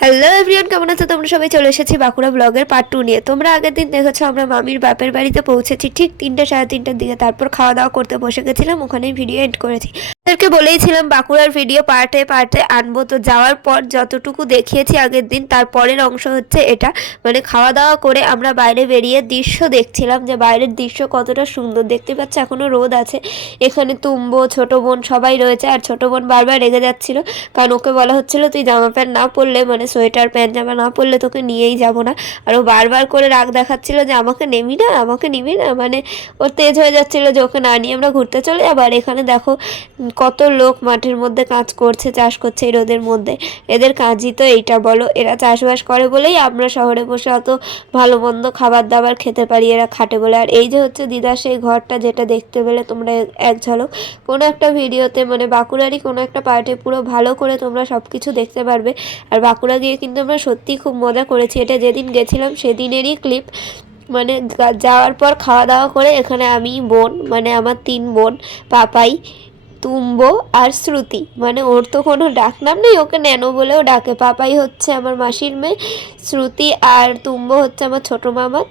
Hello everyone, কেমন আছো তোমরা সবাই? চলে এসেছি বাঁকুড়া ব্লগের পার্ট 2 নিয়ে। তোমরা আগের দিন দেখেছো আমরা মামির বাপের বাড়িতে পৌঁছেছি ঠিক 3টা সাড়ে 3টার দিকে। তারপর খাওয়া দাওয়া করতে বসে গেছিলাম, ওখানেই ভিডিও এন্ড করেছি। তাদেরকে বলেইছিলাম বাঁকুড়ার ভিডিও পার্টে পার্টে আনবো, তো যাওয়ার পর যতটুকু দেখিয়েছি আগের দিন তার পরের অংশ হচ্ছে এটা। মানে খাওয়া দাওয়া করে আমরা বাইরে বেরিয়ে দৃশ্য দেখছিলাম, যে বাইরের দৃশ্য কতটা সুন্দর দেখতে পাচ্ছি। এখনো রোদ আছে এখানে, তুম্বো ছোট বোন সবাই রয়েছে। আর ছোট বোন বারবার রেগে যাচ্ছিল, কারণ ওকে বলা হচ্ছিল তুই জামা প্যান্ট না পরলে, মানে সোয়েটার প্যান্ট জামা না পরলে তোকে নিয়েই যাব না। আর ও বারবার করে রাগ দেখাচ্ছিল যে আমাকে নেবি না, আমাকে নিবি না। মানে ওর তেজ হয়ে যাচ্ছিল যে ওকে না নিয়ে আমরা ঘুরতে চলে যাবো। আর এখানে দেখো কত লোক মাঠের মধ্যে কাজ করছে, চাষ করছে এই রোদের মধ্যে। এদের কাজই তো এইটা, বলো। এরা চাষবাস করে বলেই আমরা শহরে বসে অত ভালো মন্দ খাবার দাবার খেতে পারি, এরা খাটে বলে। আর এই যে হচ্ছে দিদার সেই ঘরটা, যেটা দেখতে পেলে তোমরা এক ঝলক কোনো একটা ভিডিওতে, মানে বাঁকুড়ারই কোনো একটা পার্টে পুরো ভালো করে তোমরা সব কিছু দেখতে পারবে। আর বাঁকুড়া গিয়ে কিন্তু আমরা সত্যিই খুব মজা করেছি। এটা যেদিন গেছিলাম সেদিনেরই ক্লিপ। মানে যাওয়ার পর খাওয়া দাওয়া করে এখানে আমি বোন, মানে আমার 3 বোন, পাপাই, তুম্বো আর শ্রুতি। মানে ওর তো কোনো ডাক নাম নেই, ওকে ন্যানো বলেও ডাকে। পাপাই হচ্ছে আমার মাসির মেয়ে, শ্রুতি আর তুম্বো হচ্ছে আমার ছোটো মামার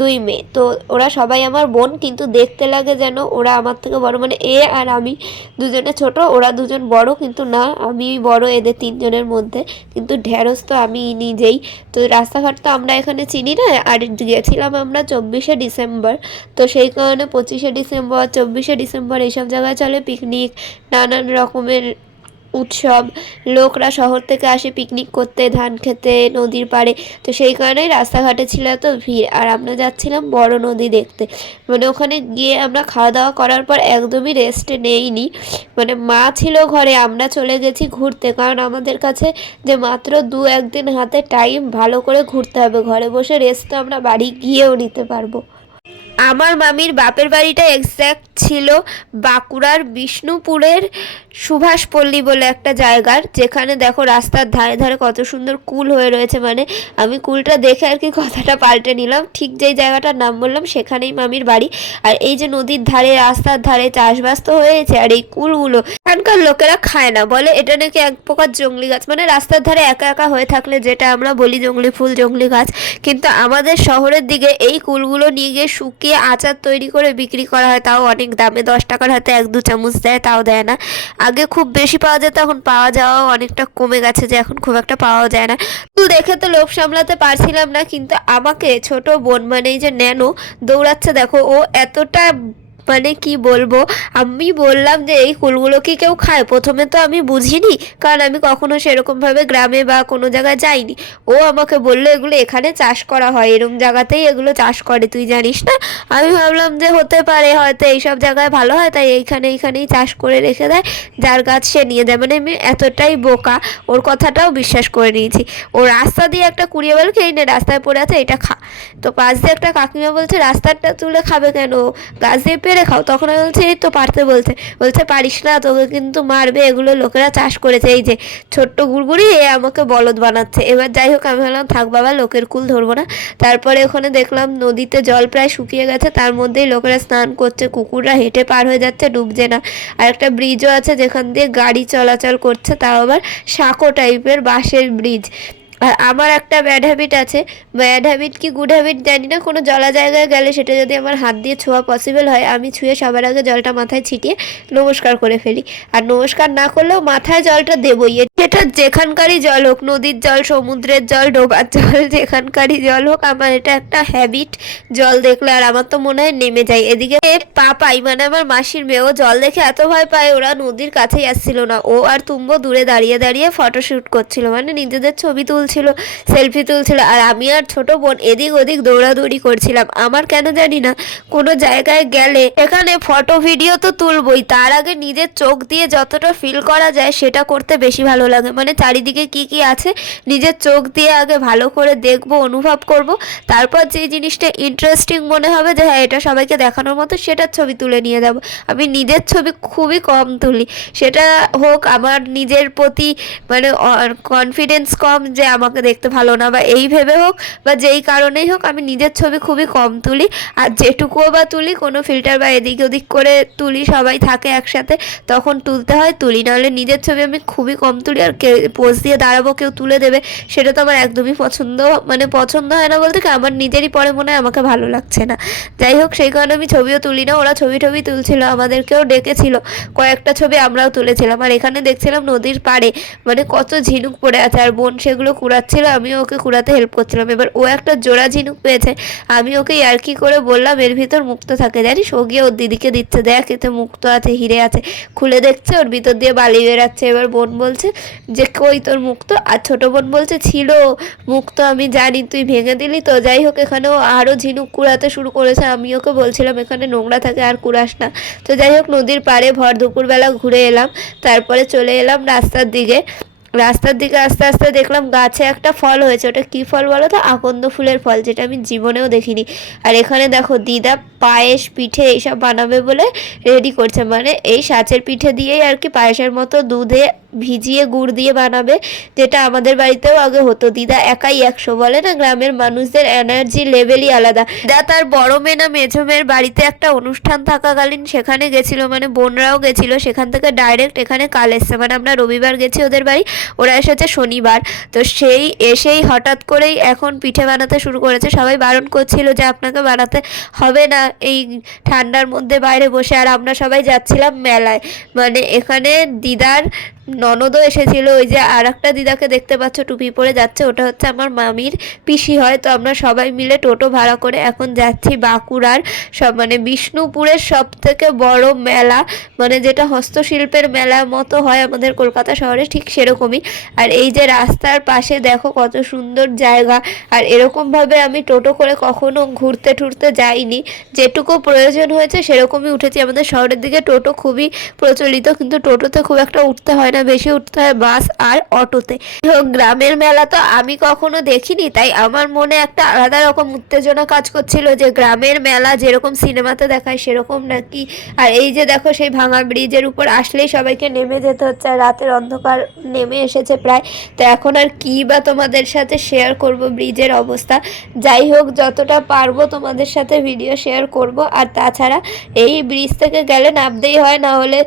2 মেয়ে। তো ওরা সবাই আমার বোন, কিন্তু দেখতে লাগে যেন ওরা আমার থেকে বড়। মানে এ আর আমি দুজনে ছোট, ওরা দুজন বড়, কিন্তু না, আমি বড় এদের 3জনের মধ্যে। কিন্তু ঢ্যাঁড়স তো আমি নিজেই। তো রাস্তাঘাট তো আমরা এখানে চিনি না। আর গেছিলাম আমরা 24শে ডিসেম্বর, তো সেই কারণে 25শে ডিসেম্বর 24শে ডিসেম্বর এইসব জায়গায় চলে পিকনিক, নানান রকমের উৎসব। লোকরা শহর থেকে আসে পিকনিক করতে, ধান খেতে, নদীর পাড়ে। তো সেই কারণেই রাস্তাঘাটে ছিল এত ভিড়। আর আমরা যাচ্ছিলাম বড় নদী দেখতে। মানে ওখানে গিয়ে আমরা খাওয়া দাওয়া করার পর একদমই রেস্ট নেইনি। মানে মা ছিল ঘরে, আমরা চলে গেছি ঘুরতে, কারণ আমাদের কাছে যে মাত্র 2-1 দিন হাতে টাইম, ভালো করে ঘুরতে হবে। ঘরে বসে রেস্ট তো আমরা বাড়ি গিয়েও নিতে পারবো। আমার মামির বাপের বাড়িটা এক্স্যাক্ট ছিল বাঁকুড়ার বিষ্ণুপুরের সুভাষপল্লী বলে একটা জায়গার, যেখানে দেখো রাস্তার ধারে ধারে কত সুন্দর কুল হয়ে রয়েছে। মানে আমি কুলটা দেখে আর কি কথাটা পাল্টে নিলাম, ঠিক যেই জায়গাটার নাম বললাম সেখানেই মামির বাড়ি। আর এই যে নদীর ধারে রাস্তার ধারে চাষবাস তো হয়েছে, আর এই কুলগুলো এখানকার লোকেরা খায় না, বলে এটা নাকি এক প্রকার জংলি গাছ। মানে রাস্তার ধারে একা একা হয়ে থাকলে যেটা আমরা বলি জংলি ফুল, জংলি গাছ। কিন্তু আমাদের শহরের দিকে এই কুলগুলো নিয়ে গিয়ে শুকিয়ে আচার তৈরি করে বিক্রি করা হয়, তাও অনেক দামে। 10 টাকার হয়তো 1-2 চামচ দেয়, তাও দেয় না। আগে খুব বেশি পাওয়া যেত, এখন পাওয়া যাওয়াও অনেকটা কমে গেছে, যে এখন খুব একটা পাওয়া যায় না। তো দেখে তো লোভ সামলাতে পারছিলাম না, কিন্তু আমাকে ছোট বোন, মানে এই যে ন্যানো দৌড়াচ্ছে দেখো, ও এতটা, মানে কি বলবো। আমি বললাম যে এই কুলগুলো কি কেউ খায়? প্রথমে তো আমি বুঝিনি, কারণ আমি কখনো সেরকমভাবে গ্রামে বা কোনো জায়গায় যাইনি। ও আমাকে বললো এগুলো এখানে চাষ করা হয়, এরকম জায়গাতেই এগুলো চাষ করে, তুই জানিস না? আমি ভাবলাম যে হতে পারে, হয়তো এইসব জায়গায় ভালো হয়, তাই এইখানেই চাষ করে রেখে দেয়, যার গাছ সে নিয়ে যায়। মানে আমি এতটাই বোকা, ওর কথাটাও বিশ্বাস করে নিয়েছি। ও রাস্তা দিয়ে একটা কুড়িয়ে বল, খেয়ে নে, রাস্তায় পড়ে আছে, এটা খা। তো পাশ দিয়ে একটা কাকিমা বলছে রাস্তাটা তুলে খাবে কেন, গাছ দিয়ে পেরে খাও। তখন আমি বলছি এই তো পারতে, বলছে বলছে পারিস না, তোকে কিন্তু মারবে, এগুলো লোকেরা চাষ করেছে। এই যে ছোট্ট গুড়গুড়ি, এ আমাকে বলদ বানাচ্ছে। এবার যাই হোক, আমি ভাবলাম থাক বাবা, লোকের কুল ধরবো না। তারপরে ওখানে দেখলাম নদীতে জল প্রায় শুকিয়ে গেছে, তার মধ্যেই লোকেরা স্নান করছে, কুকুররা হেঁটে পার হয়ে যাচ্ছে, ডুবছে না। আর একটা ব্রিজও আছে যেখান দিয়ে গাড়ি চলাচল করছে, তাও আবার সাঁকো টাইপের বাঁশের ব্রিজ। আর আমার একটা ব্যাড হ্যাবিট আছে, ব্যাড হ্যাবিট কি গুড হ্যাবিট জানি না, কোনো জলা জায়গায় গেলে সেটা যদি আমার হাত দিয়ে ছোঁয়া পসিবল হয়, আমি ছুঁয়ে সবার আগে জলটা মাথায় ছিটিয়ে নমস্কার করে ফেলি। আর নমস্কার না করলেও মাথায় জলটা দেবই, সেটা যেখানকারই জল হোক, নদীর জল, সমুদ্রের জল, ডোবার জল, যেখানকারই জল হোক, আমার এটা একটা হ্যাবিট জল দেখলে। আর আমার তো মনে হয় নেমে যায়। এদিকে পাপাই, মানে আমার মাসির মেয়েও জল দেখে এত ভয় পায়, ওরা নদীর কাছেই আসছিল না। ও আর তুম্বো দূরে দাঁড়িয়ে দাঁড়িয়ে ফটোশ্যুট করছিল, মানে নিজেদের ছবি তুলছিল, সেলফি তুলছিল। আর আমি আর ছোট বোন এদিক ওদিক দৌড়াদৌড়ি করছিলাম। আমার কেন জানি না কোনো জায়গায় গেলে এখানে ফটো ভিডিও তো তুলবই, তার আগে নিজের চোখ দিয়ে যতটা ফিল করা যায় সেটা করতে বেশি ভালো লাগে। মানে চারিদিকে কি কি আছে নিজের চোখ দিয়ে আগে ভালো করে দেখবো, অনুভব করব। তারপর যে জিনিসটা ইন্টারেস্টিং মনে হবে যে হ্যাঁ এটা সবাইকে দেখানোর মতো, সেটার ছবি তুলে নিয়ে যাব। আমি নিজের ছবি খুবই কম তুলি, সেটা হোক আমার নিজের প্রতি মানে কনফিডেন্স কম, যে আমাকে দেখতে ভালো না, বা এই ভেবে হোক, বা যেই কারণেই হোক, আমি নিজের ছবি খুবই কম তুলি। আর যেটুকুও বা তুলি কোনো ফিল্টার বা এদিক ওদিক করে তুলি, সবাই থাকে একসাথে তখন তুলতে হয় তুলি, নাহলে নিজের ছবি আমি খুবই কম তুলি। তুলি আর পোজ দিয়ে দাঁড়াবো, কেউ তুলে দেবে, সেটা তো আমার একদমই পছন্দ হয় না বলতে কি আমার নিজেরই পরে মনে হয় আমাকে ভালো লাগছে না। যাই হোক, সেই কারণে আমি ছবিও তুলি না। ওরা ছবি তুলছিল, আমাদেরকেও ডেকেছিল, কয়েকটা ছবি আমরাও তুলেছিলাম। আর এখানে দেখছিলাম নদীর পাড়ে কত ঝিনুক পড়ে আছে, আর বোন সেগুলো কুড়াচ্ছিল, আমিও ওকে কুড়াতে হেল্প করছিলাম। এবার ও একটা জোড়া ঝিনুক পেয়েছে, আমি ওকে ইয়ার্কি করে বললাম এর ভিতর মুক্তো থাকে, জানিস? ও গিয়ে ওর দিদিকে দিচ্ছে, দেখ এতে মুক্তো আছে, হিরে আছে। খুলে দেখছে ওর ভিতর দিয়ে বালি বেরাচ্ছে। এবার বোন বলছে যে কই তোর মুক্তো? আর ছোট বোন বলছে ছিল মুক্তো, আমি জানি, তুই ভেঙে দিলি তো। যাই হোক, এখানেও আরও ঝিনুক কুড়াতে শুরু করেছে। আমি ওকে বলছিলাম এখানে নোংরা থাকে আর কুড়াস না। তো যাই হোক, নদীর পাড়ে ভর দুপুরবেলা ঘুরে এলাম, তারপরে চলে এলাম রাস্তার দিকে। আস্তে আস্তে দেখলাম গাছে একটা ফল হয়েছে। ওটা কি ফল বলো তো? আকন্দ ফুলের ফল, যেটা আমি জীবনেও দেখিনি। আর এখানে দেখো দিদা পায়েস পিঠে এইসব বানাবে বলে রেডি করছে, এই সাঁচের পিঠে দিয়েই আর কি পায়েসের মতো দুধে ভিজিয়ে গুড় দিয়ে বানাবে, যেটা আমাদের বাড়িতেও আগে হতো। দিদা একাই 100, বলে না গ্রামের মানুষদের এনার্জি লেভেলই আলাদা। দিদা তার বড় মেয়ে না মেঝো মেয়ের বাড়িতে একটা অনুষ্ঠান থাকাকালীন সেখানে গেছিল, বোনরাও গেছিল, সেখান থেকে ডাইরেক্ট এখানে কাল এসছে। আমরা রবিবার গেছি ওদের বাড়ি, ওরা এসেছে শনিবার। তো সেই এসেই হঠাৎ করেই এখন পিঠে বানাতে শুরু করেছে। সবাই বারণ করছিল যে আপনাকে বানাতে হবে না এই ঠান্ডার মধ্যে বাইরে বসে। আর আমরা সবাই যাচ্ছিলাম মেলায়, এখানে দিদার ননদও এসেছিল। ওই যে আর একটা দিদাকে দেখতে পাচ্ছ টুপি পরে যাচ্ছে, ওটা হচ্ছে আমার মামির পিসি হয়। তো আমরা সবাই মিলে টোটো ভাড়া করে এখন যাচ্ছি বাঁকুড়ার বিষ্ণুপুরের সব থেকে বড় মেলা, যেটা হস্তশিল্পের মেলার মতো হয় আমাদের কলকাতা শহরে, ঠিক সেরকমই। আর এই যে রাস্তার পাশে দেখো কত সুন্দর জায়গা। আর এরকমভাবে আমি টোটো করে কখনো ঘুরতে টুরতে যাইনি, যেটুকু প্রয়োজন হয়েছে সেরকমই উঠেছি। আমাদের শহরের দিকে টোটো খুবই প্রচলিত, কিন্তু টোটোতে খুব একটা উঠতে হয় না, বেশি উঠতে হয় বাস আর অটোতে। গ্রামের মেলা তো আমি কখনো দেখিনি, তাই আমার মনে একটা আলাদা রকম উত্তেজনা কাজ করছিল যে গ্রামের মেলা যেরকম সিনেমাতে দেখায় সেরকম নাকি। আর এই যে দেখো সেই ভাঙা ব্রিজের উপর আসলেই সবাইকে নেমে যেতে হচ্ছে, আর রাতের অন্ধকার নেমে এসেছে প্রায়। তো এখন আর কি বা তোমাদের সাথে শেয়ার করব ব্রিজের অবস্থা। যাই হোক, যতটা পারবো তোমাদের সাথে ভিডিও শেয়ার করব। আর তাছাড়া এই ব্রিজ থেকে গেলে নামতেই হয়, না হলে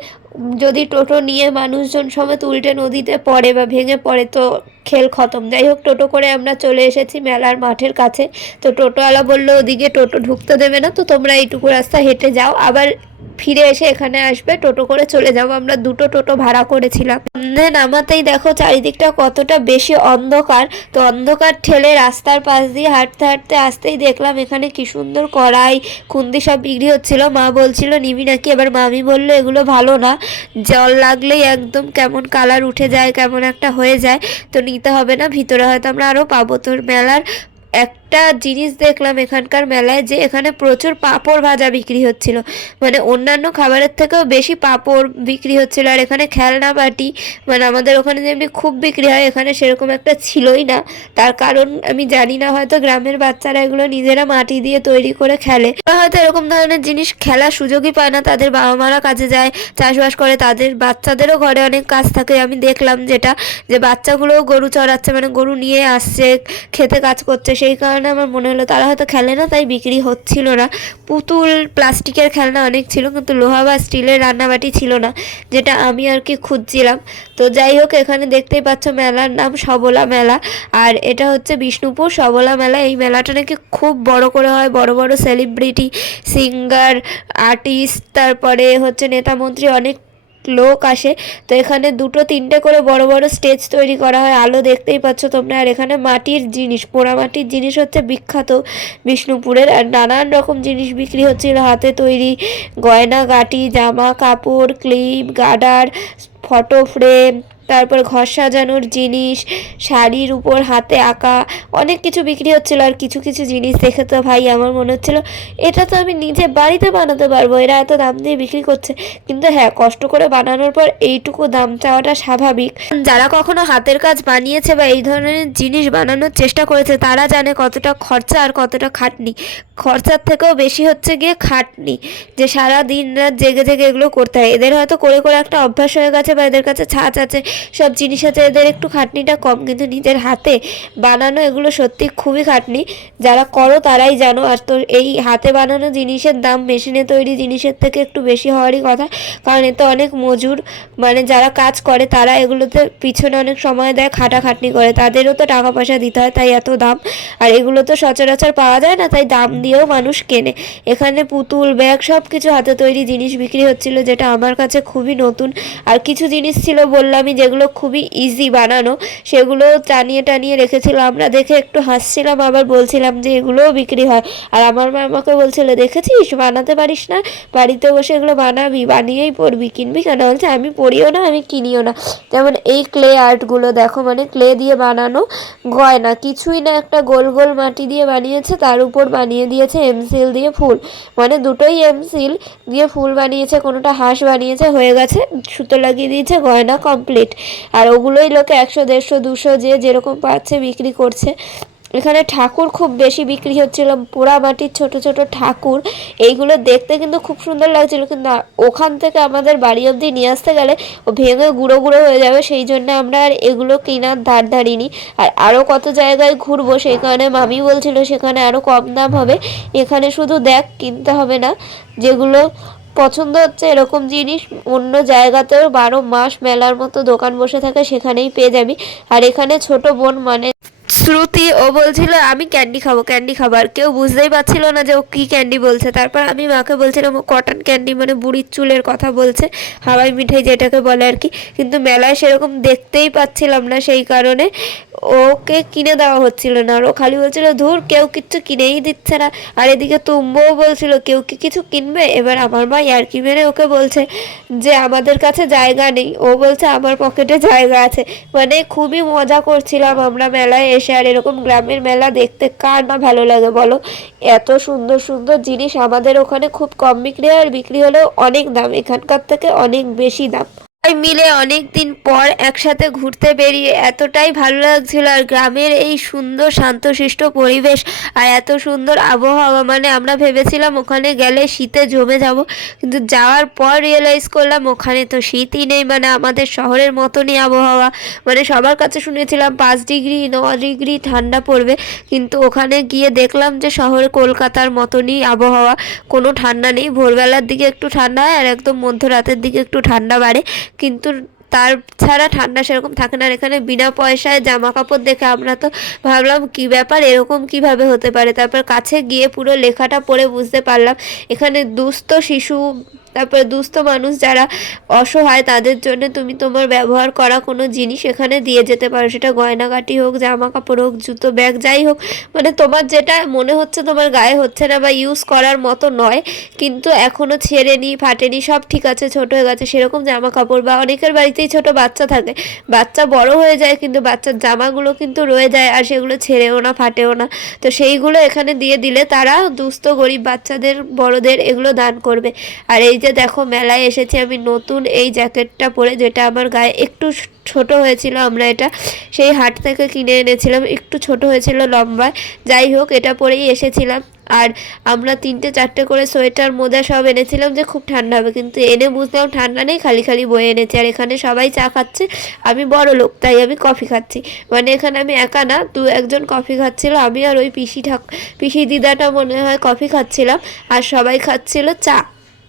যদি টোটো নিয়ে মানুষজন সমেত উল্টে নদীতে পড়ে বা ভেঙে পড়ে তো খেল খতম। যাই হোক, টোটো করে আমরা চলে এসেছি মেলার মাঠের কাছে। তো টোটোওয়ালা বললো ওদিকে টোটো ঢুকতে দেবে না, তো তোমরা এইটুকু রাস্তা হেঁটে যাও, আবার ফিরে এসে এখানে আসবে, টোটো করে চলে যাবো। আমরা দুটো টোটো ভাড়া করেছিলাম। নামাতেই দেখো চারিদিকটা কতটা বেশি অন্ধকার। তো অন্ধকার ঠেলে রাস্তার পাশ দিয়ে হাঁটতে হাঁটতে আসতেই দেখলাম এখানে কি সুন্দর কড়াই খুন্তি সব বিক্রি হচ্ছিল। মা বলছিল নিবি নাকি? এবার মামি বললো এগুলো ভালো না, জল লাগলেই একদম কেমন কালার উঠে যায়, কেমন একটা হয়ে যায়, তো নিতে হবে না, ভিতরে হয়তো আমরা আরও পাবো। তোর মেলার একটা জিনিস দেখলাম এখানকার মেলায়, যে এখানে প্রচুর পাঁপড় ভাজা বিক্রি হচ্ছিল, অন্যান্য খাবারের থেকেও বেশি পাঁপড় বিক্রি হচ্ছিল। আর এখানে খেলনা বাটি, আমাদের ওখানে যেমনি খুব বিক্রি হয় এখানে সেরকম একটা ছিলই না। তার কারণ আমি জানি না, হয়তো গ্রামের বাচ্চারা এগুলো নিজেরা মাটি দিয়ে তৈরি করে খেলে, হয়তো এরকম ধরনের জিনিস খেলার সুযোগই পায় না। তাদের বাবা মারা কাজে যায়, চাষবাস করে, তাদের বাচ্চাদেরও ঘরে অনেক কাজ থাকে। আমি দেখলাম যেটা, যে বাচ্চাগুলোও গরু চড়াচ্ছে, গরু নিয়ে আসছে, খেতে কাজ করছে। সেই কারণে আমার মনে হলো তারা হয়তো খেলে না, তাই বিক্রি হচ্ছিল না। পুতুল প্লাস্টিকের খেলনা অনেক ছিল, কিন্তু লোহা বা স্টিলের রান্নাবাটি ছিল না, যেটা আমি আর কি খুঁজছিলাম। তো যাই হোক, এখানে দেখতেই পাচ্ছ মেলার নাম সবলা মেলা, আর এটা হচ্ছে বিষ্ণুপুর সবলা মেলা। এই মেলাটা নাকি খুব বড় করে হয়, বড় বড় সেলিব্রিটি, সিঙ্গার, আর্টিস্ট, তারপরে হচ্ছে নেতা মন্ত্রী, অনেক লোক আসে। তো এখানে 2-3টে করে বড় বড় স্টেজ তৈরি করা হয়, আলো দেখতেই পাচ্ছ তোমরা। আর এখানে মাটির জিনিস, পোড়া মাটির জিনিস হচ্ছে বিখ্যাত বিষ্ণুপুরের। আর নানান রকম জিনিস বিক্রি হচ্ছিল, হাতে তৈরি গয়না গাটি, জামা কাপড়, ক্লিপ, গার্ডার, ফটো ফ্রেম, তারপর ঘর সাজানোর জিনিস, শাড়ির উপর হাতে আঁকা, অনেক কিছু বিক্রি হচ্ছিলো। আর কিছু কিছু জিনিস দেখে তো ভাই আমার মনে হচ্ছিলো এটা তো আমি নিজে বাড়িতে বানাতে পারবো, এরা এত দাম দিয়ে বিক্রি করছে। কিন্তু হ্যাঁ, কষ্ট করে বানানোর পর এইটুকু দাম চাওয়াটা স্বাভাবিক। যারা কখনো হাতের কাজ বানিয়েছে বা এই ধরনের জিনিস বানানোর চেষ্টা করেছে তারা জানে কতটা খরচা আর কতটা খাটনি। খরচার থেকেও বেশি হচ্ছে গিয়ে খাটনি, যে সারা দিন রাত জেগে জেগে এগুলো করতে হয়। এদের হয়তো করে করে একটা অভ্যাস হয়ে গেছে, বা এদের কাছে ছাঁচ আছে, সব জিনিস আছে, এদের একটু খাটনিটা কম, কিন্তু নিজের হাতে বানানো এগুলো সত্যি খুবই খাটনি। যারা করো তারাই জানো। আর তো এই হাতে বানানো জিনিসের দাম মেশিনে তৈরি জিনিসের থেকে একটু বেশি হওয়ারই কথা, কারণ এতে অনেক মজুর মানে যারা কাজ করে তারা এগুলোতে পিছনে অনেক সময় দেয়, খাটাখাটনি করে, তাদেরও তো টাকা পয়সা দিতে হয়, তাই এত দাম। আর এগুলো তো সচরাচর পাওয়া যায় না, তাই দাম দিয়েও মানুষ কেনে। এখানে পুতুল, ব্যাগ সব কিছু হাতে তৈরি জিনিস বিক্রি হচ্ছিল, যেটা আমার কাছে খুবই নতুন। আর কিছু জিনিস ছিল বললামই যেগুলো খুবই ইজি বানানো, সেগুলো টানিয়ে টানিয়ে রেখেছিল। আমরা দেখে একটু হাসছিলাম, আবার বলছিলাম যে এগুলোও বিক্রি হয়। আর আমার মা আমাকে বলছিল, দেখেছিস বানাতে পারিস না, বাড়িতে বসে এগুলো বানাবি, বানিয়েই পড়বি, কিনবি কেন? বলছে আমি পড়িও না, আমি কিনিও না। যেমন এই ক্লে আর্টগুলো দেখো, মানে ক্লে দিয়ে বানানো গয়না, কিছুই না, একটা গোল গোল মাটি দিয়ে বানিয়েছে, তার উপর বানিয়ে দিয়েছে এমসিল দিয়ে ফুল, মানে দুটোই এমসিল দিয়ে ফুল বানিয়েছে, কোনোটা হাঁস বানিয়েছে, হয়ে গেছে, সুতো লাগিয়ে দিয়েছে, গয়না কমপ্লিট। আর ওগুলোই লোকে 100, 150, 200 যে যেরকম পাচ্ছে বিক্রি করছে। এখানে ঠাকুর খুব বেশি বিক্রি হচ্ছিল, পোড়া মাটির ছোট ছোট ঠাকুর। এইগুলো দেখতে কিন্তু খুব সুন্দর লাগছিল, কিন্তু ওখান থেকে আমাদের বাড়ি অবধি নিয়ে আসতে গেলে ও ভেঙে গুঁড়ো গুঁড়ো হয়ে যাবে, সেই জন্য আমরা আর এগুলো কেনার ধার ধারিনি। আর আরও কত জায়গায় ঘুরবো, সেই কারণে মামি বলছিল সেখানে আরও কম দাম হবে, এখানে শুধু দেখ, কিনতে হবে না। যেগুলো পছন্দ হচ্ছে এরকম জিনিস অন্য জায়গাতেও 12 মাস মেলার মতো দোকান বসে থাকে, সেখানেই পেয়ে যাবি। আর এখানে ছোট বোন মানে শ্রুতি, ও বলছিল আমি ক্যান্ডি খাবো, ক্যান্ডি খাবো, আর কেউ বুঝতেই পারছিল না যে ও কী ক্যান্ডি বলছে। তারপর আমি মাকে বলছিলাম ও কটন ক্যান্ডি মানে বুড়ির চুলের কথা বলছে, হাওয়াই মিঠাই যেটাকে বলে আর কি। কিন্তু মেলায় সেরকম দেখতেই পাচ্ছিলাম না, সেই কারণে ওকে কিনে দেওয়া হচ্ছিল না। আর ও খালি বলছিল ধুর, কেউ কিচ্ছু কিনেই দিচ্ছে না। আর এদিকে তুম্বও বলছিল কেউ কি কিছু কিনবে। এবার আমার মা ইয়ার্কি মেরে ওকে বলছে যে আমাদের কাছে জায়গা নেই, ও বলছে আমার পকেটে জায়গা আছে। মানে খুবই মজা করছিলাম আমরা মেলায় এসে। আর এরকম গ্রামের মেলা দেখতে কার না ভালো লাগে বলো? এত সুন্দর সুন্দর জিনিস আমাদের ওখানে খুব কম বিক্রি হয়, আর বিক্রি হলেও অনেক দাম, এখানকার থেকে অনেক বেশি দাম। সবাই মিলে অনেক দিন পর একসাথে ঘুরতে বেরিয়ে এতটাই ভালো লাগছিল। আর গ্রামের এই সুন্দর শান্তশিষ্ট পরিবেশ আর এত সুন্দর আবহাওয়া, মানে আমরা ভেবেছিলাম ওখানে গেলে শীতে জমে যাব, কিন্তু যাওয়ার পর রিয়েলাইজ করলাম ওখানে তো শীতই নেই, মানে আমাদের শহরের মতনই আবহাওয়া। মানে সবার কাছে শুনেছিলাম 5 ডিগ্রি 9 ডিগ্রি ঠান্ডা পড়বে, কিন্তু ওখানে গিয়ে দেখলাম যে শহরে কলকাতার মতনই আবহাওয়া, কোনো ঠান্ডা নেই। ভোরবেলার দিকে একটু ঠান্ডা হয় আর একদম মধ্যরাতের দিকে একটু ঠান্ডা বাড়ে, কিন্তু তার ছাড়া ঠান্ডা সেরকম থাকে না। আর এখানে বিনা পয়সায় জামা কাপড় দেখে আমরা তো ভাবলাম কি ব্যাপার, এরকম কিভাবে হতে পারে। তারপর কাছে গিয়ে পুরো লেখাটা পড়ে বুঝতে পারলাম এখানে দুস্থ শিশু, তারপরে দুস্থ মানুষ যারা অসহায়, তাদের জন্য তুমি তোমার ব্যবহার করা কোনো জিনিস এখানে দিয়ে যেতে পারো, সেটা গয়নাগাটি হোক, জামা কাপড় হোক, জুতো, ব্যাগ, যাই হোক, মানে তোমার যেটা মনে হচ্ছে তোমার গায়ে হচ্ছে না বা ইউজ করার মতো নয়, কিন্তু এখনও ছেঁড়েনি, ফাটেনি, সব ঠিক আছে, ছোট হয়ে গেছে, সেরকম জামা কাপড়। বা অনেকের বাড়িতেই ছোট বাচ্চা থাকে, বাচ্চা বড় হয়ে যায় কিন্তু বাচ্চার জামাগুলো কিন্তু রয়ে যায়, আর সেগুলো ছেঁড়েও না, ফাটেও না। তো সেইগুলো এখানে দিয়ে দিলে তারা দুস্থ গরিব বাচ্চাদের, বড়দের এগুলো দান করবে। আর এই যে দেখো মেলায় এসেছি আমি নতুন এই জ্যাকেটটা পরে, যেটা আমার গায়ে একটু ছোট হয়েছিল, আমরা এটা সেই হাট থেকে কিনে এনেছিলাম, একটু ছোট হয়েছিল লম্বায়, যাই হোক এটা পরেই এসেছিলাম। আর আমরা 3-4টে করে সোয়েটার, মোজা সব এনেছিলাম যে খুব ঠান্ডা হবে, কিন্তু এনে বুঝলাম ঠান্ডা নেই, খালি খালি বয়ে এনেছি। আর এখানে সবাই চা খাচ্ছে, আমি বড় লোক তাই আমি কফি খাচ্ছি, মানে এখানে আমি একা না, 2-1জন কফি খাচ্ছিল, আমি আর ওই পিসি দিদাটা মনে হয় কফি খাচ্ছিলাম, আর সবাই খাচ্ছিল চা।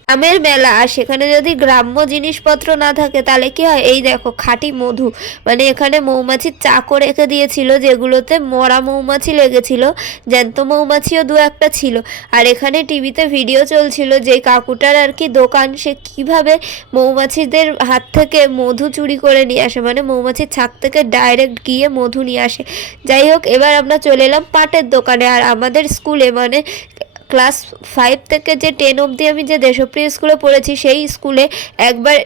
গ্রামের মেলা, আর সেখানে যদি গ্রাম্য জিনিসপত্র না থাকে তাহলে কি হয়? এই দেখো খাঁটি মধু, মানে এখানে মৌমাছির চাকও রেখে দিয়েছিল, যেগুলোতে মরা মৌমাছি লেগেছিল, জ্যান্ত মৌমাছিও 2-1টা ছিল। আর এখানে টিভিতে ভিডিও চলছিল যে কাকুটার আর কি দোকান, সে কিভাবে মৌমাছিদের হাত থেকে মধু চুরি করে নিয়ে আসে, মানে মৌমাছির ছাক থেকে ডাইরেক্ট গিয়ে মধু নিয়ে আসে। যাই হোক, এবার আমরা চলে এলাম পাটের দোকানে। আর আমাদের স্কুলে মানে ক্লাস 5 থেকে যে 10 অবধি আমি যে দেশপ্রিয় স্কুলে পড়েছি, সেই স্কুলে একবার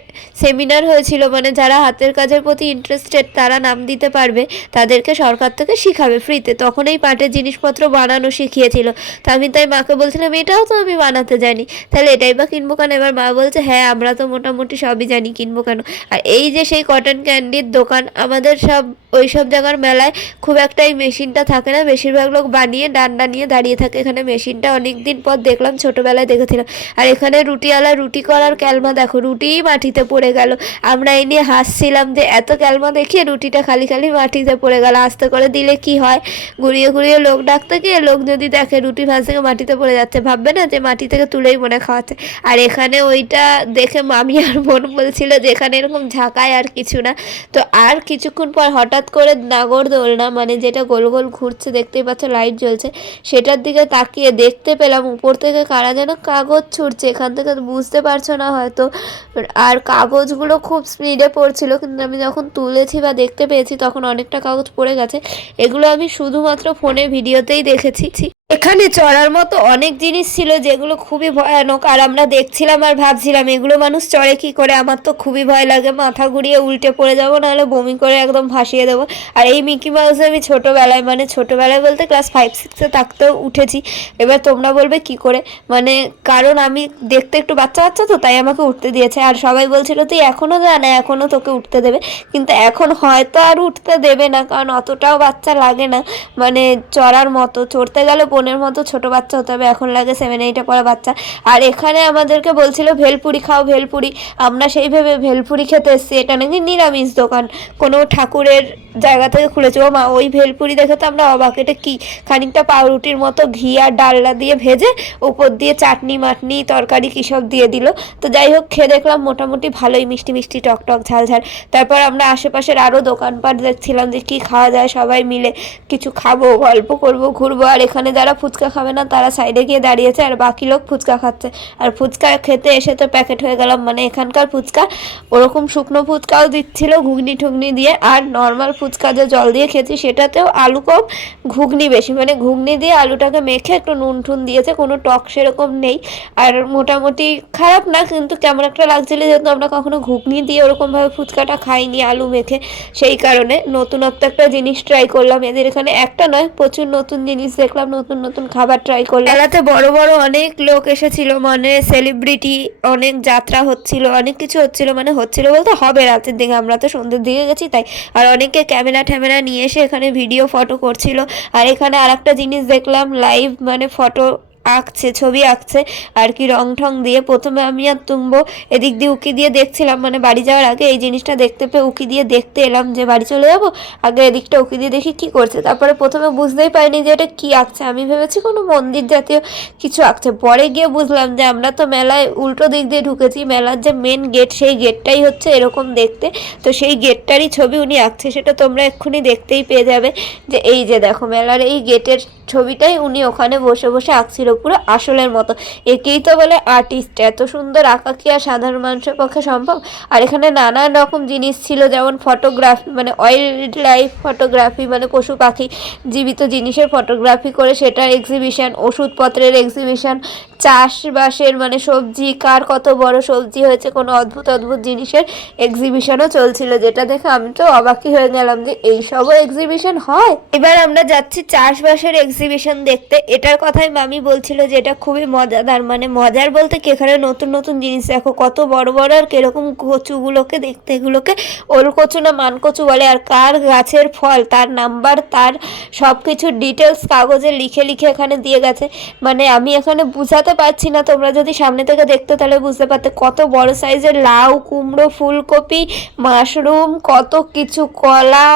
সেমিনার হয়েছিল, মানে যারা হাতের কাজের প্রতি ইন্টারেস্টেড তারা নাম দিতে পারবে, তাদেরকে সরকার থেকে শিখাবে ফ্রিতে। তখন এই পাটের জিনিসপত্র বানানো শিখিয়েছিল। তো আমি তাই মাকে বলছিলাম এটাও তো আমি বানাতে জানি, তাহলে এটাই বা কিনবো কেন? এবার মা বলছে হ্যাঁ আমরা তো মোটামুটি সবই জানি, কিনবো কেন? আর এই যে সেই কটন ক্যান্ডির দোকান, আমাদের সব ওই সব জায়গার মেলায় খুব একটা এই মেশিনটা থাকে না, বেশিরভাগ লোক বানিয়ে ডান্ডা নিয়ে দাঁড়িয়ে থাকে। এখানে মেশিনটা অনেক দিন পর দেখলাম, ছোটোবেলায় দেখেছিলাম। আর এখানে রুটিওয়ালা রুটি করার ক্যালমা দেখো, রুটিই মাটিতে পড়ে গেল। আমরা এই নিয়ে হাসছিলাম যে এত ক্যালমা দেখিয়ে রুটিটা খালি খালি মাটিতে পড়ে গেল, আস্তে করে দিলে কি হয়, ঘুরিয়ে ঘুরিয়ে লোক ডাকতে গিয়ে লোক যদি দেখে রুটি ভাঁজ থেকে মাটিতে পড়ে যাচ্ছে, ভাববে না যে মাটি থেকে তুলেই মনে খাওয়াচ্ছে। আর এখানে ওইটা দেখে মামি আর বোন বলছিল যে এখানে এরকম ঝাঁকায় আর কিছু না। তো আর কিছুক্ষণ পর হঠাৎ করে নাগরদোলনা, মানে যেটা গোল গোল ঘুরছে দেখতেই পাচ্ছ, লাইট জ্বলছে, সেটার দিকে তাকিয়ে দেখতে পেলাম উপর থেকে কারা যেন কাগজ ছুটছে, এখান থেকে বুঝতে পারছো না হয়তো। আর কাগজগুলো খুব স্পিডে পড়ছিল, কিন্তু আমি যখন তুলেছি বা দেখতে পেয়েছি তখন অনেকটা কাগজ পড়ে গেছে। এগুলো আমি শুধুমাত্র ফোনে ভিডিওতেই দেখেছি। এখানে চড়ার মতো অনেক জিনিস ছিল যেগুলো খুবই ভয়ানক, আর আমরা দেখছিলাম আর ভাবছিলাম এগুলো মানুষ চড়ে কি করে। আমার তো খুবই ভয় লাগে, মাথা ঘুরিয়ে উল্টে পড়ে যাবো, নাহলে বমি করে একদম ভাসিয়ে দেবো। আর এই মিকি মাউসে আমি ছোটোবেলায়, মানে ছোটোবেলায় বলতে ক্লাস 5-6-এ থাকতেও উঠেছি। এবার তোমরা বলবে কি করে, মানে কারণ আমি দেখতে একটু বাচ্চা বাচ্চা তো, তাই আমাকে উঠতে দিয়েছে। আর সবাই বলছিল তুই এখনও যা না, এখনও তোকে উঠতে দেবে, কিন্তু এখন হয়তো আর উঠতে দেবে না, কারণ অতটাও বাচ্চা লাগে না, মানে চড়ার মতো। চড়তে গেলে বোনের মতো ছোট বাচ্চা হতে হবে, এখন লাগে 7-8-এ পড়া বাচ্চা। আর এখানে আমাদেরকে বলছিল ভেলপুরি খাও, ভেলপুরি। আমরা সেই ভেবে ভেলপুরি খেতে এসেছি, এটা নাকি নিরামিষ দোকান, কোনো ঠাকুরের জায়গা থেকে খুলেছে। ও মা, ওই ভেলপুরি দেখে তো আমরা অবাক, এটা কি, খানিকটা পাউরুটির মতো ঘি আর ডালনা দিয়ে ভেজে উপর দিয়ে চাটনি মাটনি তরকারি কী সব দিয়ে দিল। তো যাই হোক, খেয়ে দেখলাম মোটামুটি ভালোই, মিষ্টি মিষ্টি টক টক ঝাল ঝাল। তারপর আমরা আশেপাশের আরও দোকানপাট দেখছিলাম যে কী খাওয়া যায়, সবাই মিলে কিছু খাবো, গল্প করবো, ঘুরবো। আর এখানে যারা ফুচকা খাবে না তারা সাইডে গিয়ে দাঁড়িয়েছে, আর বাকি লোক ফুচকা খাচ্ছে। আর ফুচকা খেতে এসে তো প্যাকেট হয়ে গেলাম, মানে এখানকার ফুচকা ওরকম শুকনো ফুচকাও দিচ্ছিল ঘুগনি ঠুগনি দিয়ে, আর নর্মাল ফুচকা যে জল দিয়ে খেয়েছি সেটাতেও আলু কম ঘুগনি বেশি, মানে ঘুগনি দিয়ে আলুটাকে মেখে একটু নুন ঠুন দিয়েছে, কোনো টক সেরকম নেই। আর মোটামুটি খারাপ না, কিন্তু কেমন একটা লাগছিল, যেহেতু আমরা কখনো ঘুগনি দিয়ে ওরকমভাবে ফুচকাটা খাইনি আলু মেখে, সেই কারণে নতুনত্ব একটা জিনিস ট্রাই করলাম। এদের এখানে একটা নয়, প্রচুর নতুন জিনিস দেখলাম, নতুন নতুন খাবার ট্রাই করলাম। মেলাতে বড় বড় অনেক লোক এসেছিল, মানে সেলিব্রিটি, অনেক যাত্রা হচ্ছিল, অনেক কিছু হচ্ছিল, মানে হচ্ছিল বলতে হবে রাতের দিকে, আমরা তো সন্ধ্যের দিকে গেছি তাই। আর অনেকে ক্যামেরা ট্যামেরা নিয়ে এসে এখানে ভিডিও ফটো করছিল। আর এখানে আর একটা জিনিস দেখলাম, লাইভ মানে ফটো আঁকছে, ছবি আঁকছে আর কি, রং ঠং দিয়ে। প্রথমে আমি আর তুম্বো এদিক দিয়ে উকি দিয়ে দেখছিলাম, মানে বাড়ি যাওয়ার আগে এই জিনিসটা দেখতে পেয়ে উকি দিয়ে দেখতে এলাম যে বাড়ি চলে যাবো, আগে এদিকটা উকি দিয়ে দেখি কি করছে। তারপরে প্রথমে বুঝতেই পারিনি যে এটা কি আঁকছে, আমি ভেবেছি কোনো মন্দির জাতীয় কিছু আঁকছে। পরে গিয়ে বুঝলাম যে আমরা তো মেলায় উল্টো দিক দিয়ে ঢুকেছি, মেলার যে মেন গেট সেই গেটটাই হচ্ছে এরকম দেখতে, তো সেই গেটটারই ছবি উনি আঁকছে। সেটা তোমরা এক্ষুনি দেখতেই পেয়ে যাবে যে এই যে দেখো মেলার এই গেটের ছবিটাই উনি ওখানে বসে বসে আঁকছিল, পুরো আসলের মতো। একেই তো বলে আর্টিস্ট, এত সুন্দর আঁকা কি আর সাধারণ মানুষের পক্ষে সম্ভব। আর এখানে নানান রকম জিনিস ছিল, যেমন ফটোগ্রাফি, মানে ওয়াইল্ড লাইফ ফটোগ্রাফি, মানে পশু পাখি জীবিত জিনিসের ফটোগ্রাফি করে সেটার এক্সিবিশন, ওষুধপত্রের এক্সিবিশন, চাষবাসের মানে সবজি, কার কত বড় সবজি হয়েছে, কোনো অদ্ভুত অদ্ভুত জিনিসের এক্সিবিশনও চলছিল, যেটা দেখে আমি তো অবাকই হয়ে গেলাম যে এইসবও এক্সিবিশন হয়। এবার আমরা যাচ্ছি চাষবাসের এক্সিবিশন দেখতে। এটার কথাই মামি বলছিল যে এটা খুবই মজাদার, মানে মজার বলতে কি, এখানে নতুন নতুন জিনিস দেখো, কত বড় বড় আর কিরকম কচুগুলোকে দেখতে, এগুলোকে ওল কচু না মান কচু বলে, আর কার গাছের ফল, তার নাম্বার, তার সব কিছু ডিটেলস কাগজে লিখে লিখে এখানে দিয়ে গেছে। মানে আমি এখানে বুঝাতে পারছি না, তোমরা যদি সামনে থেকে দেখতে তাহলে বুঝতে পারতে, কত বড় সাইজের লাউ, কুমড়ো, ফুলকপি, মাশরুম, কত কিছু, কলা,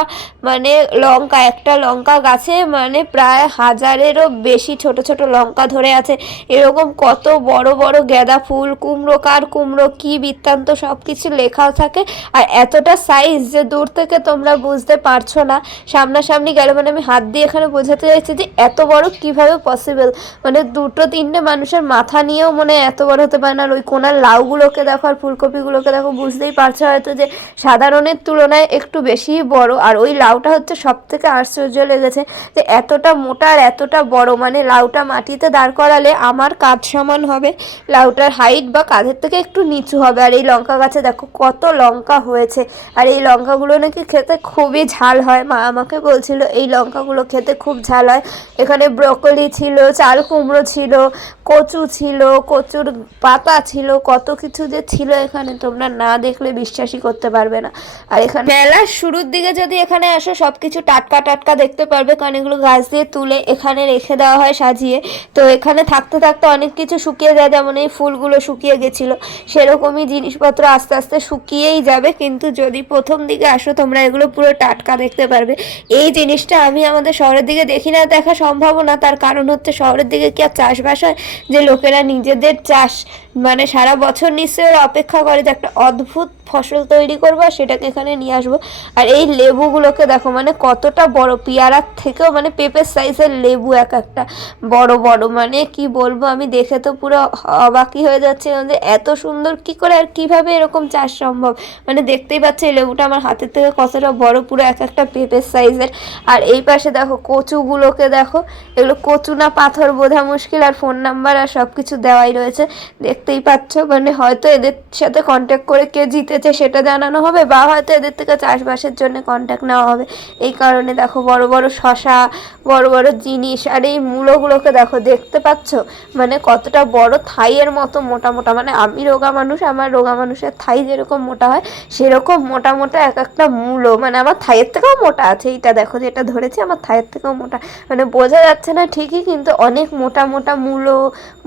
মানে লঙ্কা, একটা লঙ্কা গাছে মানে প্রায় 1000-এরও বেশি ছোট ছোট লঙ্কা ধরে আছে, এরকম কত বড় বড় গাঁদা ফুল, কুমড়ো, কার কুমড়ো কি বৃত্তান্ত, সব কিছু লেখাও থাকে। আর এতটা সাইজ যে দূর থেকে তোমরা বুঝতে পারছো না, সামনাসামনি গেলে, মানে আমি হাত দিয়ে এখানে বোঝাতে চাইছি যে এত বড় কিভাবে পসিবল, মানে 2-3টে মানুষের মাথা নিয়েও মনে এত বড় হতে পারে না। আর ওই কোনার লাউগুলোকে দেখো আর ফুলকপিগুলোকে দেখো, বুঝতেই পারছো হয়তো যে সাধারণের তুলনায় একটু বেশিই বড়। আর ওই লাউটা হচ্ছে সব থেকে আশ্চর্য লেগেছে যে এতটা মোটা আর এতটা বড়, মানে লাউটা মাটিতে দাঁড় করালে আমার কাঁধ সমান হবে, লাউটার হাইট বা কাঁধের থেকে একটু নিচু হবে। আর এই লঙ্কা গাছে দেখো কত লঙ্কা হয়েছে, আর এই লঙ্কাগুলো নাকি খেতে খুবই ঝাল হয়, মা আমাকে বলছিল এই লঙ্কাগুলো খেতে খুব ঝাল হয়। এখানে ব্রকলি ছিল, চাল কুমড়ো ছিল, কচু কচু ছিল, কচুর পাতা ছিল, কত কিছু যে ছিল এখানে তোমরা না দেখলে বিশ্বাসই করতে পারবে না। আর এখানে মেলার শুরুর দিকে যদি এখানে আসো সবকিছু টাটকা টাটকা দেখতে পারবে, কারণ এগুলো গাছ দিয়ে তুলে এখানে রেখে দেওয়া হয় সাজিয়ে। তো এখানে থাকতে থাকতে অনেক কিছু শুকিয়ে যায়, যেমন এই ফুলগুলো শুকিয়ে গেছিলো, সেরকমই জিনিসপত্র আস্তে আস্তে শুকিয়েই যাবে। কিন্তু যদি প্রথম দিকে আসো তোমরা এগুলো পুরো টাটকা দেখতে পারবে। এই জিনিসটা আমি আমাদের শহরের দিকে দেখি না, দেখা সম্ভব না। তার কারণ হচ্ছে শহরের দিকে কি আর চাষবাস হয়, যে লোকেরা নিজেদের চাষ মানে সারা বছর নিশ্চয়ই অপেক্ষা করে যে একটা অদ্ভুত ফসল তৈরি করবো আর সেটাকে এখানে নিয়ে আসবো। আর এই লেবুগুলোকে দেখো, মানে কতটা বড়, পেয়ারার থেকেও মানে পেঁপের সাইজের লেবু এক একটা বড় বড়, মানে কি বলবো, আমি দেখে তো পুরো অবাকই হয়ে যাচ্ছে যে এত সুন্দর কি করে আর কিভাবে এরকম চাষ সম্ভব। মানে দেখতেই পাচ্ছি এই লেবুটা আমার হাতের থেকে কতটা বড়, পুরো এক একটা পেঁপের সাইজের। আর এই পাশে দেখো কচুগুলোকে দেখো, এগুলো কচু না পাথর বোঝা মুশকিল। আর ফোন নাম্বার আর সব কিছু দেওয়াই রয়েছে, দেখতেই পাচ্ছ। মানে হয়তো এদের সাথে কন্ট্যাক্ট করে কে জিতেছে সেটা জানানো হবে, বা হয়তো এদের থেকে চাষবাসের জন্য কন্ট্যাক্ট নেওয়া হবে। এই কারণে দেখো বড় বড় শশা, বড় বড় জিনিস। আর এই মূলোগুলোকে দেখো, দেখতে পাচ্ছ মানে কতটা বড়, থাইয়ের মতো মোটা মোটা। মানে আমি রোগা মানুষ, আমার রোগা মানুষের থাই যেরকম মোটা হয় সেরকম মোটা মোটা এক একটা মূলো। মানে আমার থাইয়ের থেকেও মোটা আছে, এইটা দেখো যেটা ধরেছি আমার থাইয়ের থেকেও মোটা। মানে বোঝা যাচ্ছে না ঠিকই, কিন্তু অনেক মোটা মোটা মূলো,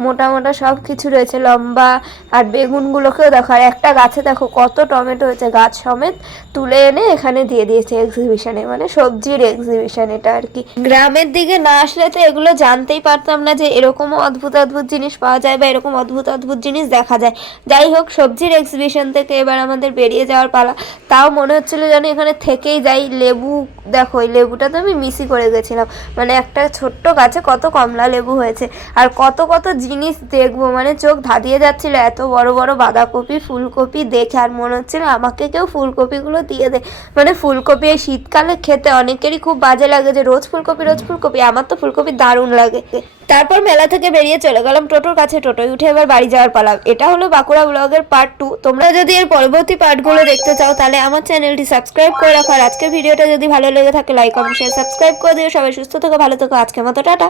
মোটা মোটা সব কিছু রয়েছে, লম্বা। আর বেগুনগুলোকেও দেখো, আর একটা গাছে দেখো কত টমেটো হয়েছে, গাছ সমেত তুলে এনে এখানে দিয়ে দিয়েছে এক্সিবিশনে, মানে সবজির এক্সিবিশন এটা আর কি। গ্রামের দিকে না আসলে তো এগুলো জানতেই পারতাম না যে এরকমও অদ্ভুত অদ্ভুত জিনিস পাওয়া যায় বা এরকম অদ্ভুত অদ্ভুত জিনিস দেখা যায়। যাই হোক, সবজির এক্সিবিশন থেকে এবার আমাদের বেরিয়ে যাওয়ার পালা। তাও মনে হচ্ছিলো যেন এখানে থেকেই যাই। লেবু দেখো, এই লেবুটা তো আমি মিসই করে গেছিলাম। মানে একটা ছোট্ট গাছে কত কমলা লেবু হয়েছে, আর কত কত জিনিস দেখবো, মানে চোখ ধাঁধিয়ে যাচ্ছিল। এত বড় বড় বাঁধাকপি, ফুলকপি দেখে আর মনে হচ্ছিল আমাকে কেউ ফুলকপিগুলো দিয়ে দে। মানে ফুলকপি এই শীতকালে খেতে অনেকেরই খুব বাজে লাগে যে রোজ ফুলকপি রোজ ফুলকপি, আমার তো ফুলকপি দারুণ লাগে। তারপর মেলা থেকে বেরিয়ে চলে গেলাম টোটোর কাছে, টোটোয় উঠে এবার বাড়ি যাওয়ার পালা। এটা হলো বাঁকুড়া ব্লগের পার্ট 2। তোমরা যদি এর পরবর্তী পার্টগুলো দেখতে চাও তাহলে আমার চ্যানেলটি সাবস্ক্রাইব করে রাখো। আর আজকের ভিডিওটা যদি ভালো লেগে থাকে লাইক কমেন্ট শেয়ার সাবস্ক্রাইব করে দিও। সবাই সুস্থ থেকো, ভালো থেকো, আজকের মতো টাটা।